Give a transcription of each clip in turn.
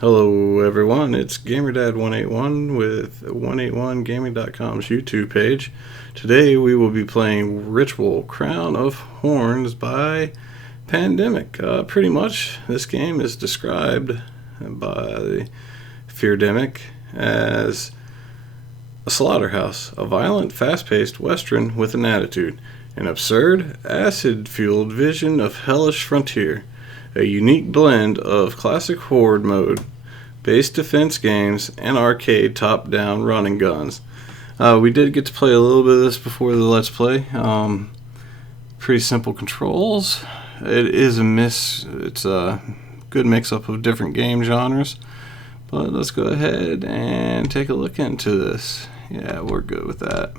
Hello everyone, it's GamerDad181 with 181gaming.com's YouTube page. Today we will be playing Ritual Crown of Hordes by Pandemic. Pretty much this game is described by Feardemic as a slaughterhouse, a violent, fast-paced western with an attitude, an absurd, acid-fueled vision of hellish frontier. A unique blend of classic horde mode, base defense games, and arcade top-down running guns. We did get to play a little bit of this before the Let's Play. Pretty simple controls. It's a good mix-up of different game genres. But let's go ahead and take a look into this. Yeah, we're good with that.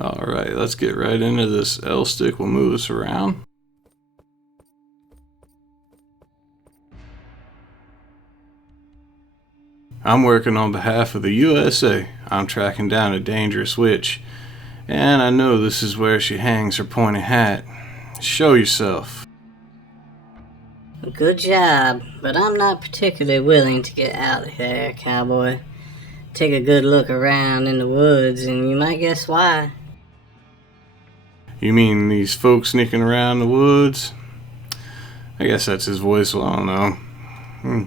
Alright, let's get right into this. L stick will move us around. I'm working on behalf of the USA. I'm tracking down a dangerous witch, and I know this is where she hangs her pointy hat. Show yourself. Good job, but I'm not particularly willing to get out of there, cowboy. Take a good look around in the woods and you might guess why. You mean these folks sneaking around the woods? I guess that's his voice, well, I don't know.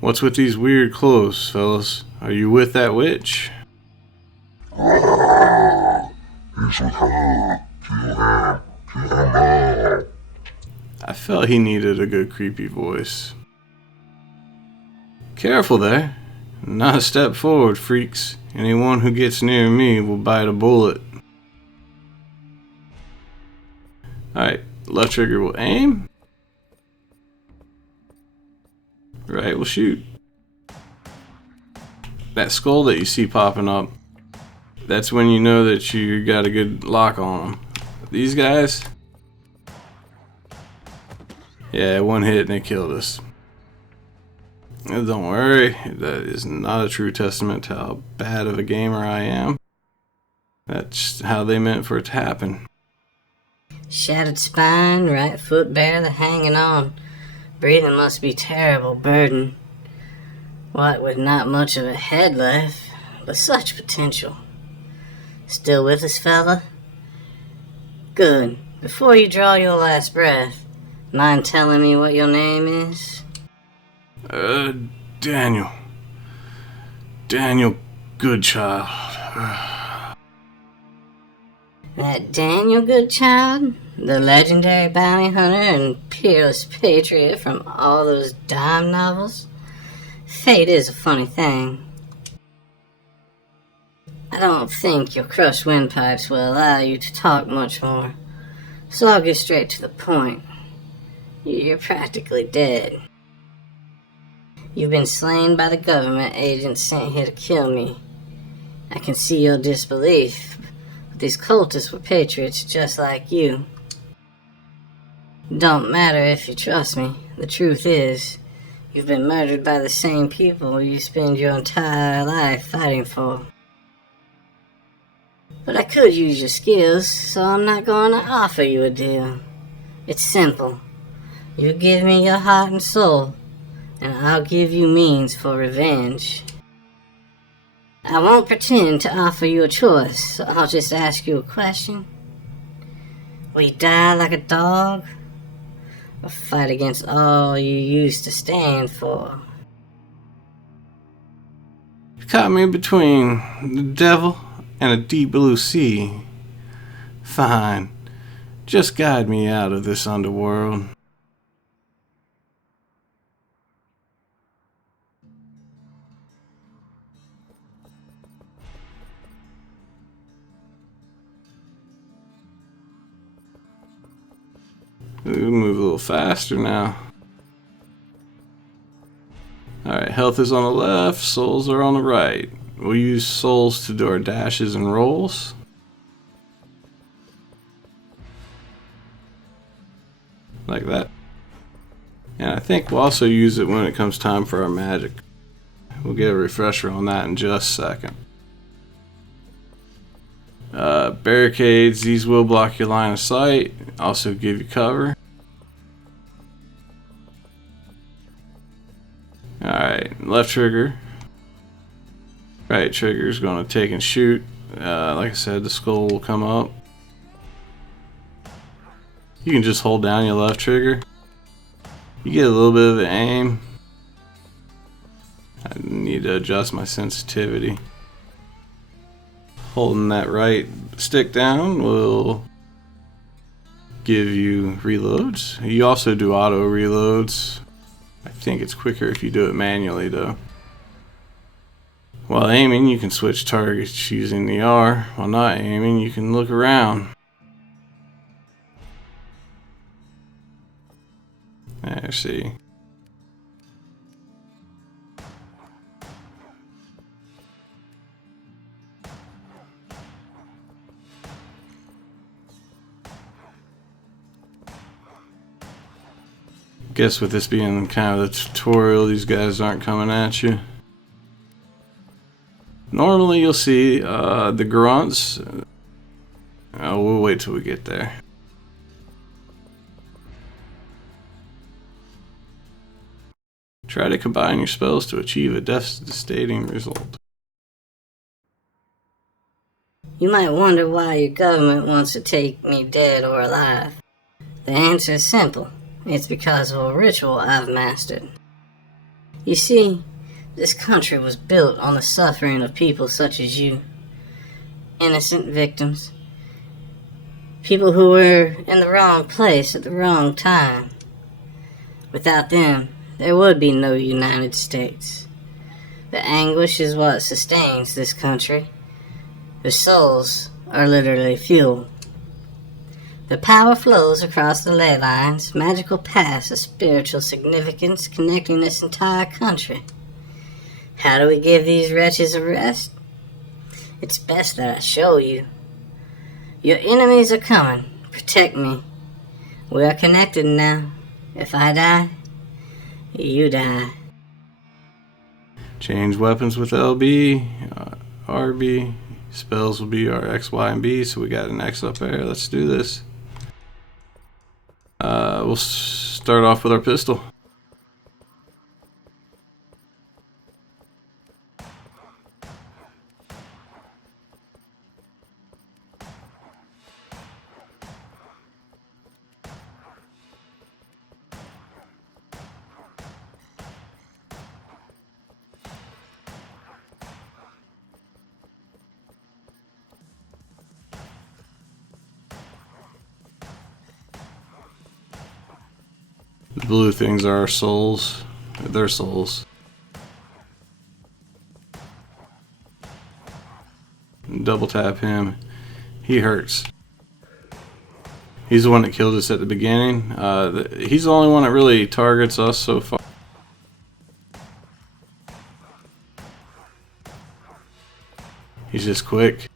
What's with these weird clothes, fellas? Are you with that witch? He's with her. Kill him. Kill him now. I felt he needed a good creepy voice. Careful there. Not a step forward, freaks. Anyone who gets near me will bite a bullet. Alright, left trigger will aim. Right will shoot. That skull that you see popping up, that's when you know that you got a good lock on them. These guys, yeah, one hit and they killed us. Don't worry, that is not a true testament to how bad of a gamer I am. That's how they meant for it to happen. Shattered spine, right foot barely hanging on. Breathing must be terrible burden. What with not much of a head left, but such potential. Still with us, fella? Good. Before you draw your last breath, mind telling me what your name is? Daniel. Daniel Goodchild. That Daniel Goodchild? The legendary bounty hunter and peerless patriot from all those dime novels? Fate is a funny thing. I don't think your crushed windpipes will allow you to talk much more, so I'll get straight to the point. You're practically dead. You've been slain by the government agents sent here to kill me. I can see your disbelief, but these cultists were patriots just like you. Don't matter if you trust me. The truth is, you've been murdered by the same people you spend your entire life fighting for. But I could use your skills, so I'm not going to offer you a deal. It's simple. You give me your heart and soul, and I'll give you means for revenge. I won't pretend to offer you a choice, so I'll just ask you a question. Will you die like a dog? A fight against all you used to stand for. You caught me between the devil and a deep blue sea. Fine. Just guide me out of this underworld. We move a little faster now. Alright, health is on the left, souls are on the right. We'll use souls to do our dashes and rolls. Like that. And I think we'll also use it when it comes time for our magic. We'll get a refresher on that in just a second. Barricades, these will block your line of sight, also give you cover. Alright, left trigger. Right trigger is going to take and shoot. Like I said, the skull will come up. You can just hold down your left trigger. You get a little bit of an aim. I need to adjust my sensitivity. Holding that right stick down will give you reloads. You also do auto reloads. I think it's quicker if you do it manually though. While aiming, you can switch targets using the R. While not aiming, you can look around. There, see. Guess with this being kind of the tutorial, these guys aren't coming at you. Normally you'll see the grunts. We'll wait till we get there. Try to combine your spells to achieve a devastating result. You might wonder why your government wants to take me dead or alive. The answer is simple. It's because of a ritual I've mastered. You see, this country was built on the suffering of people such as you. Innocent victims. People who were in the wrong place at the wrong time. Without them, there would be no United States. The anguish is what sustains this country. Their souls are literally fuel. The power flows across the ley lines, magical paths of spiritual significance connecting this entire country. How do we give these wretches a rest? It's best that I show you. Your enemies are coming. Protect me. We are connected now. If I die, you die. Change weapons with LB, RB. Spells will be our X, Y, and B. So we got an X up there. Let's do this. We'll start off with our pistol. The blue things are our souls. Their souls. Double tap him. He hurts. He's the one that killed us at the beginning. He's the only one that really targets us so far. He's just quick.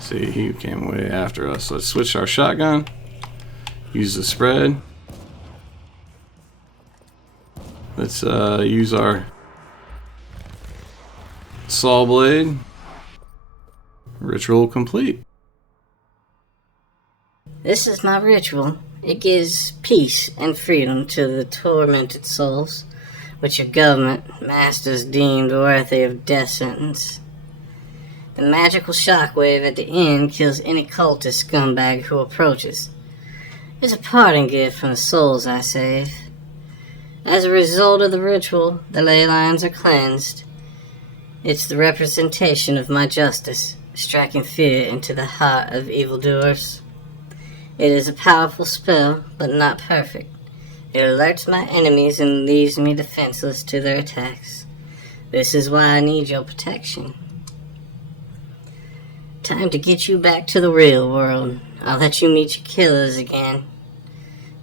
See, he came way after us. Let's switch our shotgun. Use the spread. Let's use our saw blade. Ritual complete. This is my ritual. It gives peace and freedom to the tormented souls, which your government masters deemed worthy of death sentence. The magical shockwave at the end kills any cultist scumbag who approaches. It's a parting gift from the souls I save. As a result of the ritual, the ley lines are cleansed. It's the representation of my justice, striking fear into the heart of evildoers. It is a powerful spell, but not perfect. It alerts my enemies and leaves me defenseless to their attacks. This is why I need your protection. Time to get you back to the real world. I'll let you meet your killers again.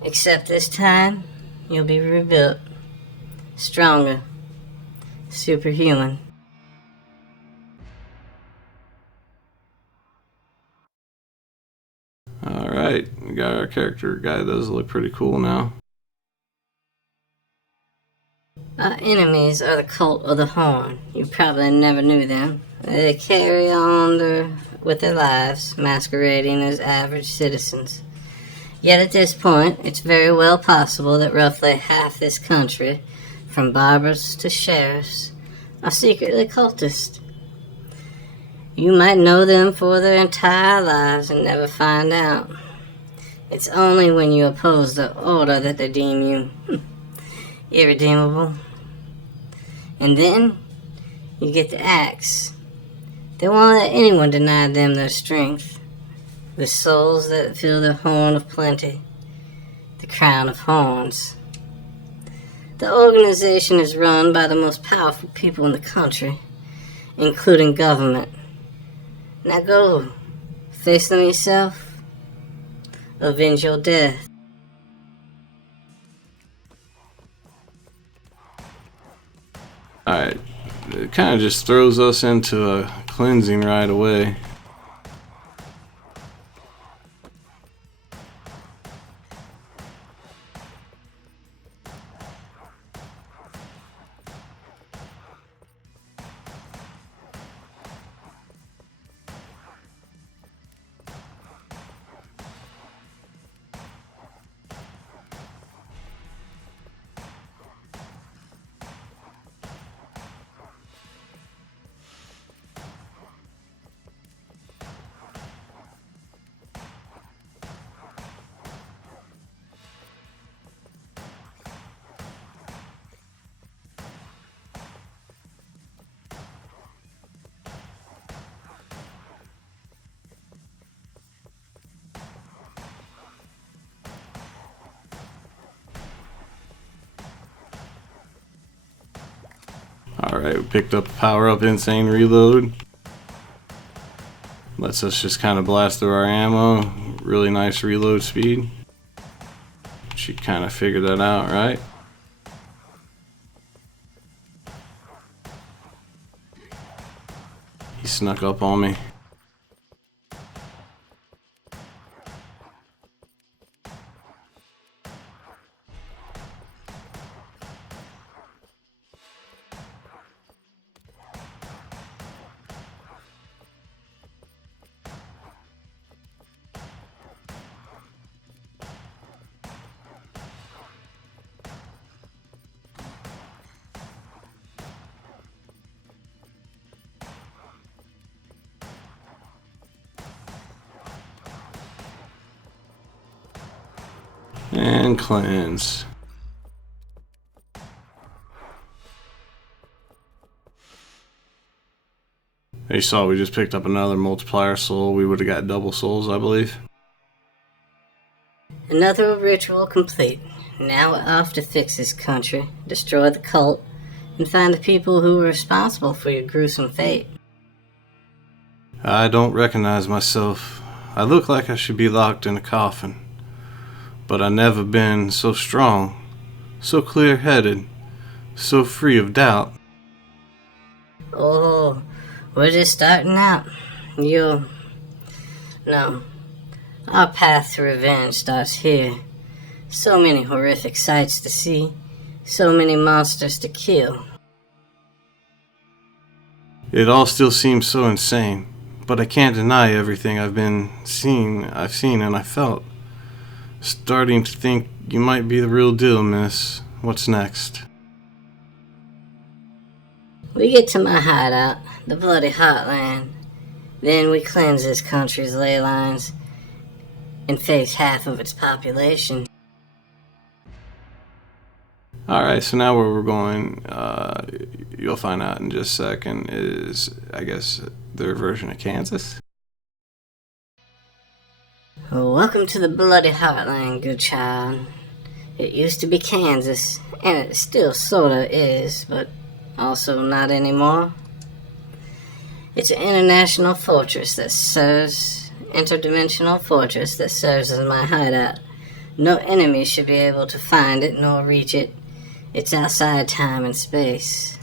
Except this time, you'll be rebuilt. Stronger. Superhuman. Alright, we got our character. Guy does look pretty cool now. Our enemies are the cult of the Horn. You probably never knew them. They carry on with their lives, masquerading as average citizens. Yet at this point, it's very well possible that roughly half this country, from barbers to sheriffs, are secretly cultists. You might know them for their entire lives and never find out. It's only when you oppose the order that they deem you irredeemable. And then you get the axe. They won't let anyone deny them their strength. The souls that fill the horn of plenty. The crown of horns. The organization is run by the most powerful people in the country, including government. Now go, face them yourself, avenge your death. Alright, it kind of just throws us into a cleansing right away. Alright, we picked up power up insane reload. Lets us just kind of blast through our ammo. Really nice reload speed. She kind of figured that out, right? He snuck up on me. And cleanse. You saw we just picked up another multiplier soul. We would have got double souls, I believe. Another ritual complete. Now we're off to fix this country, destroy the cult, and find the people who were responsible for your gruesome fate. I don't recognize myself. I look like I should be locked in a coffin. But I never been so strong, so clear-headed, so free of doubt. Oh, we're just starting out. No. Our path to revenge starts here. So many horrific sights to see, so many monsters to kill. It all still seems so insane, but I can't deny everything I've seen and I felt. Starting to think you might be the real deal, miss. What's next? We get to my hideout, the bloody heartland. Then we cleanse this country's ley lines and face half of its population. Alright, so now where we're going, you'll find out in just a second, is, I guess, their version of Kansas. Welcome to the bloody heartland, good child. It used to be Kansas, and it still sorta is, but also not anymore. It's an interdimensional fortress that serves as my hideout. No enemy should be able to find it nor reach it. It's outside time and space.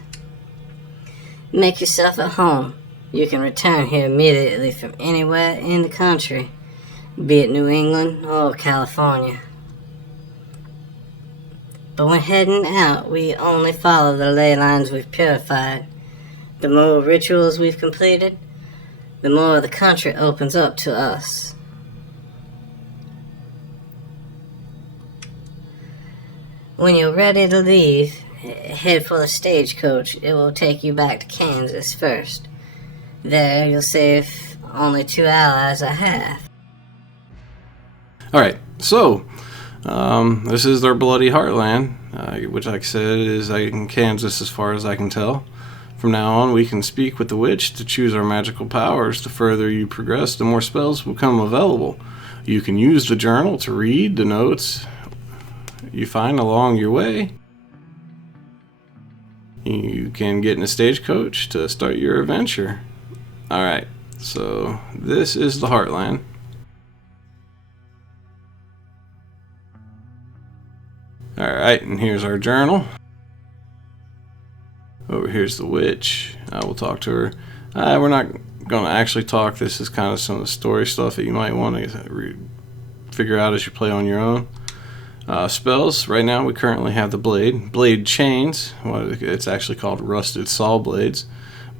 Make yourself at home. You can return here immediately from anywhere in the country, be it New England or California. But when heading out, we only follow the ley lines we've purified. The more rituals we've completed, the more the country opens up to us. When you're ready to leave, head for the stagecoach. It will take you back to Kansas first. There, you'll save only 2 allies I have. Alright, so, this is their bloody heartland, which, like I said, is in Kansas as far as I can tell. From now on, we can speak with the witch to choose our magical powers. The further you progress, the more spells become available. You can use the journal to read the notes you find along your way. You can get in a stagecoach to start your adventure. Alright, so this is the Heartland. Alright, and here's our journal. Over here's the witch. We'll talk to her. We're not going to actually talk. This is kind of some of the story stuff that you might want to figure out as you play on your own. Spells. Right now we currently have the blade chains. Well, it's actually called rusted saw blades.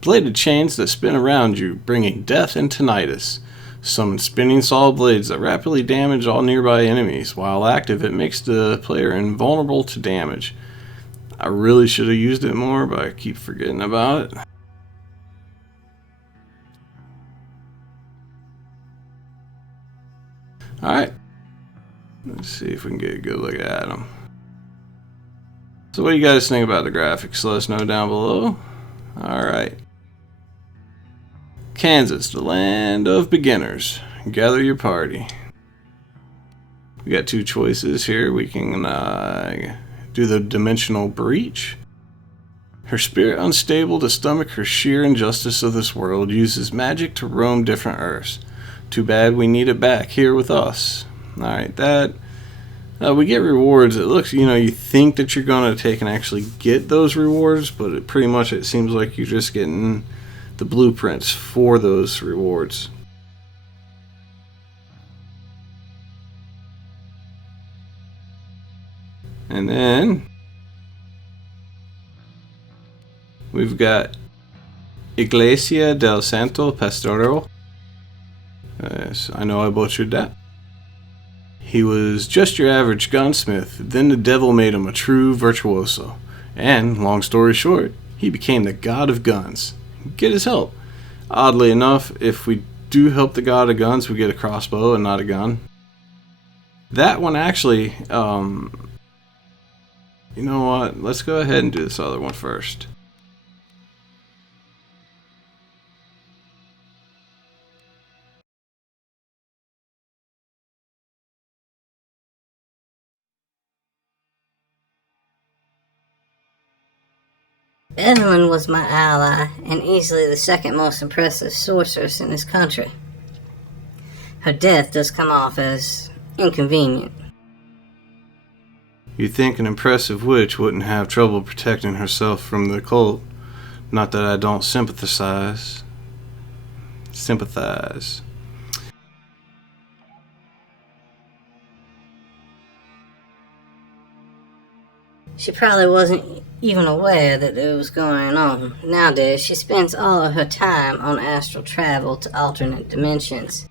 Bladed chains that spin around you, bringing death and tinnitus. Summon spinning saw blades that rapidly damage all nearby enemies. While active, it makes the player invulnerable to damage. I really should have used it more, but I keep forgetting about it. Alright. Let's see if we can get a good look at them. So what do you guys think about the graphics? Let us know down below. Alright. Kansas, the land of beginners. Gather your party. We got 2 choices here. We can do the dimensional breach. Her spirit, unstable to stomach her sheer injustice of this world, uses magic to roam different Earths. Too bad we need it back here with us. Alright, that we get rewards. It looks, you think that you're going to take and actually get those rewards, but it seems like you're just getting the blueprints for those rewards. And then we've got Iglesia del Santo Pastorero. I know I butchered that. He was just your average gunsmith, then the devil made him a true virtuoso. And, long story short, he became the god of guns. Get his help. Oddly enough, if we do help the god of guns, we get a crossbow and not a gun. That one actually, you know what? Let's go ahead and do this other one first. Evelyn was my ally, and easily the second most impressive sorceress in this country. Her death does come off as inconvenient. You'd think an impressive witch wouldn't have trouble protecting herself from the cult. Not that I don't sympathize. She probably wasn't even aware that it was going on. Nowadays, she spends all of her time on astral travel to alternate dimensions.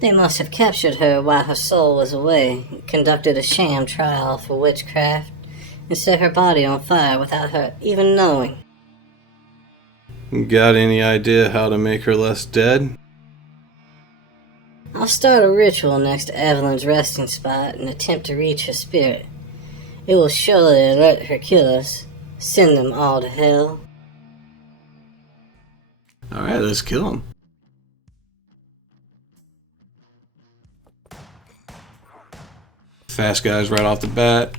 They must have captured her while her soul was away, conducted a sham trial for witchcraft, and set her body on fire without her even knowing. Got any idea how to make her less dead? I'll start a ritual next to Evelyn's resting spot and attempt to reach her spirit. It will surely alert her killers, send them all to hell. Alright, let's kill him. Fast guys right off the bat.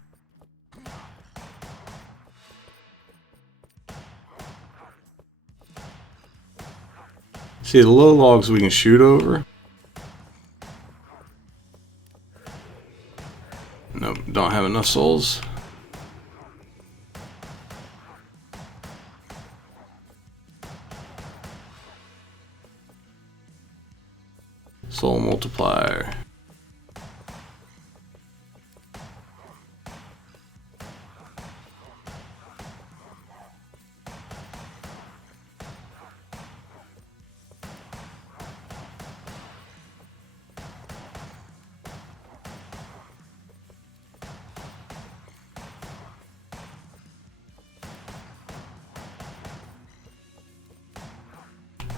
See, the low logs we can shoot over. Nope, don't have enough souls. Soul multiplier.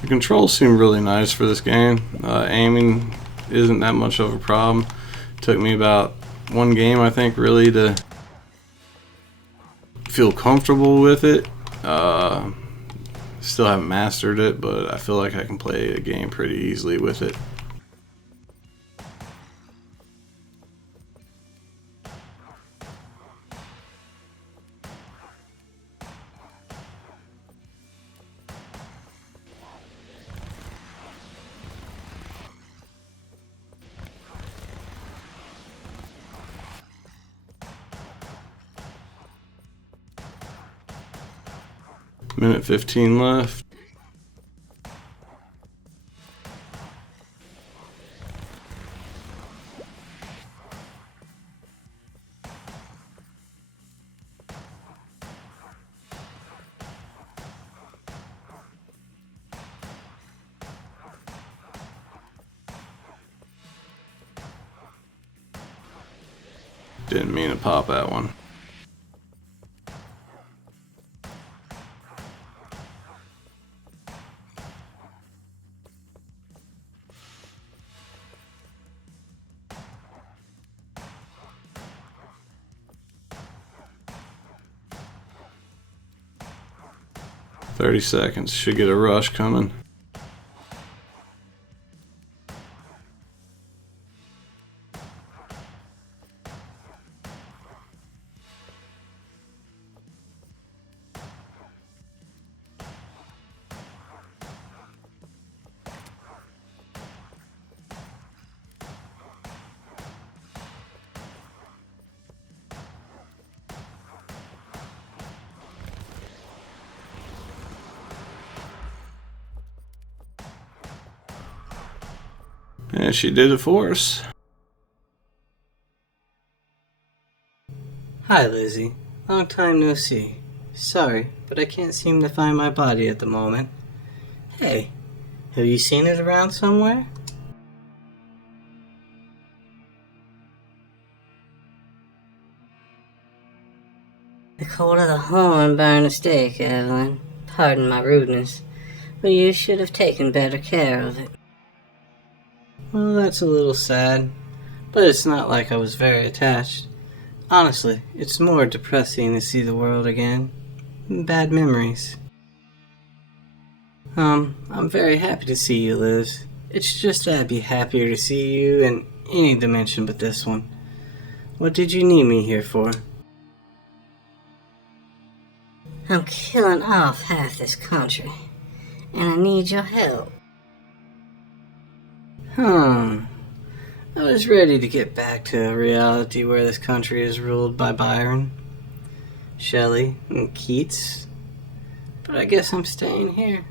The controls seem really nice for this game. Aiming isn't that much of a problem. Took me about one game, I think, really to feel comfortable with it. Still haven't mastered it, but I feel like I can play a game pretty easily with it. Minute 15 left. Didn't mean to pop that one. "30 seconds. Should get a rush coming." And she did it for us. Hi, Lizzie. Long time no see. Sorry, but I can't seem to find my body at the moment. Hey, have you seen it around somewhere? The cold of the horn burned a steak, Evelyn. Pardon my rudeness, but you should have taken better care of it. Well, that's a little sad, but it's not like I was very attached. Honestly, it's more depressing to see the world again. Bad memories. I'm very happy to see you, Liz. It's just that I'd be happier to see you in any dimension but this one. What did you need me here for? I'm killing off half this country, and I need your help. I was ready to get back to a reality where this country is ruled by Byron, Shelley, and Keats, but I guess I'm staying here.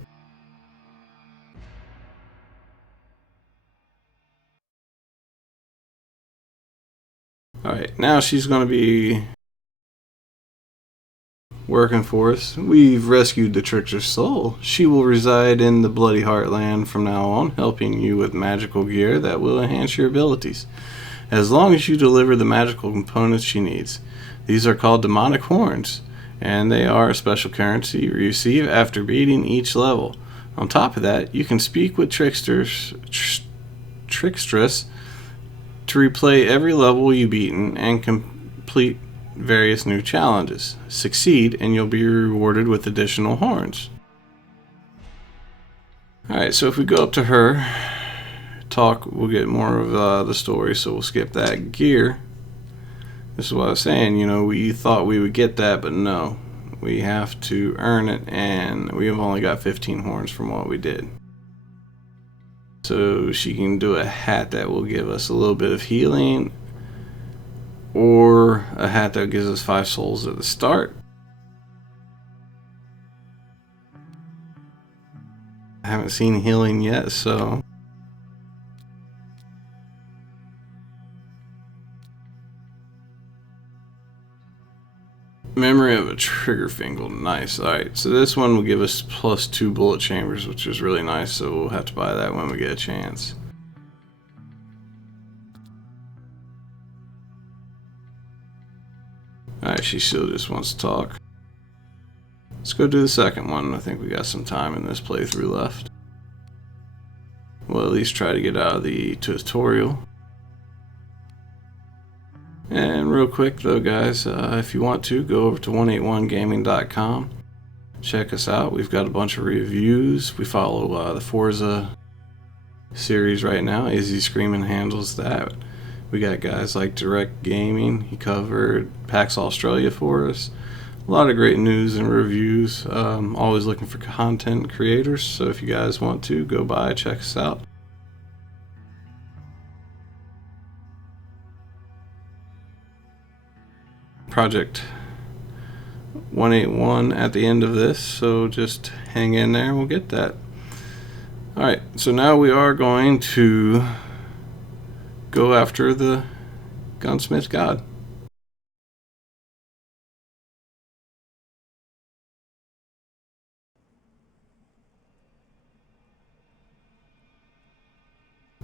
Alright, now she's going to be working for us. We've rescued the trickster's soul. She will reside in the Bloody Heartland from now on, helping you with magical gear that will enhance your abilities, as long as you deliver the magical components she needs. These are called demonic horns, and they are a special currency you receive after beating each level. On top of that, you can speak with trickstress to replay every level you've beaten and complete various new challenges. Succeed, and you'll be rewarded with additional horns. Alright, so if we go up to her, talk, we'll get more of the story, so we'll skip that. Gear. This is what I was saying, you know, we thought we would get that, but no. We have to earn it, and we have only got 15 horns from what we did. So she can do a hat that will give us a little bit of healing, or a hat that gives us 5 souls at the start. I haven't seen healing yet, so memory of a trigger finger, nice. Alright, so this one will give us +2 bullet chambers, which is really nice, so we'll have to buy that when we get a chance. Alright, she still just wants to talk. Let's go do the second one. I think we got some time in this playthrough left. We'll at least try to get out of the tutorial. And real quick though, guys, if you want to, go over to 181gaming.com. Check us out. We've got a bunch of reviews. We follow the Forza series right now. Izzy Screaming handles that. We got guys like Direct Gaming. He covered PAX Australia for us. A lot of great news and reviews. Always looking for content creators. So if you guys want to, go by, check us out. Project 181 at the end of this, so just hang in there and we'll get that. Alright, so now we are going to go after the gunsmith god.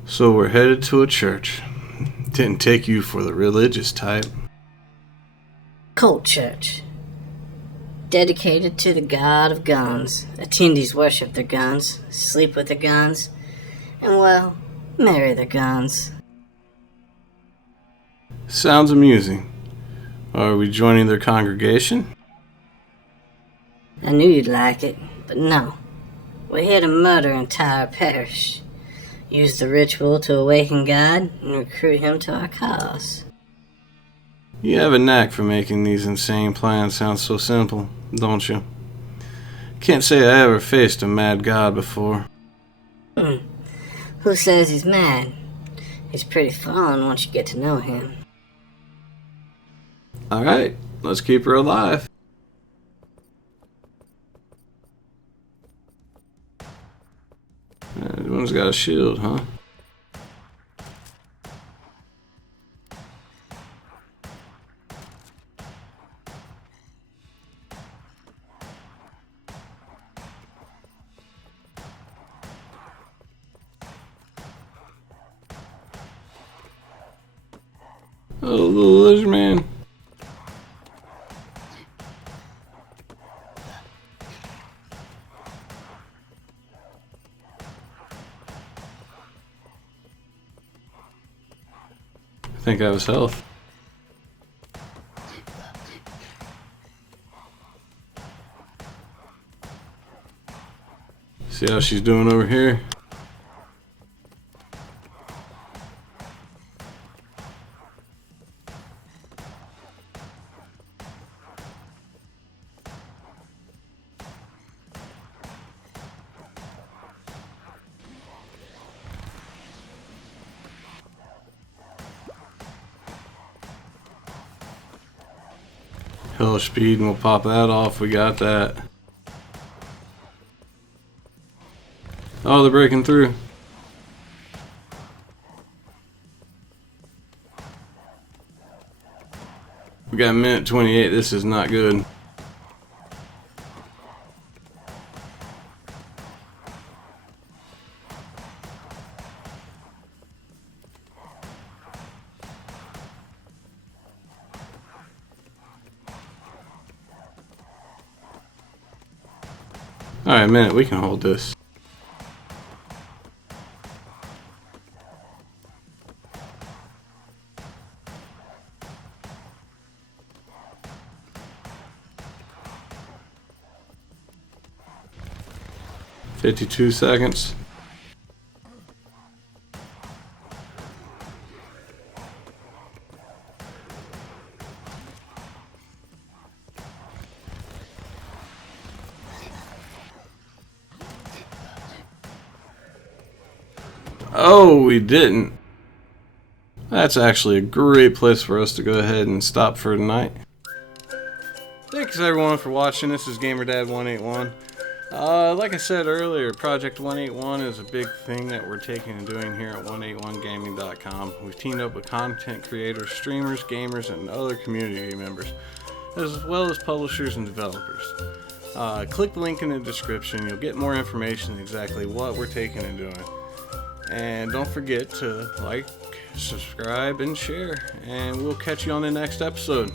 So we're headed to a church. Didn't take you for the religious type. Cult church. Dedicated to the god of guns. Attendees worship their guns, sleep with their guns, and, well, marry their guns. Sounds amusing. Are we joining their congregation? I knew you'd like it, but no. We're here to murder an entire parish. Use the ritual to awaken God and recruit him to our cause. You have a knack for making these insane plans sound so simple, don't you? Can't say I ever faced a mad god before. Who says he's mad? He's pretty fun once you get to know him. Alright, let's keep her alive. Everyone's got a shield, huh? Oh, the lizard man. I think I was health. See how she's doing over here? Hellish speed, and we'll pop that off. We got that. Oh, they're breaking through. We got a minute 28. This is not good. Alright, a minute, we can hold this. "52 seconds. Oh, we didn't. That's actually a great place for us to go ahead and stop for tonight. Thanks everyone for watching. This is GamerDad181. Like I said earlier, Project 181 is a big thing that we're taking and doing here at 181gaming.com. We've teamed up with content creators, streamers, gamers, and other community members, as well as publishers and developers. Click the link in the description. You'll get more information on exactly what we're taking and doing. And don't forget to like, subscribe, and share. And we'll catch you on the next episode.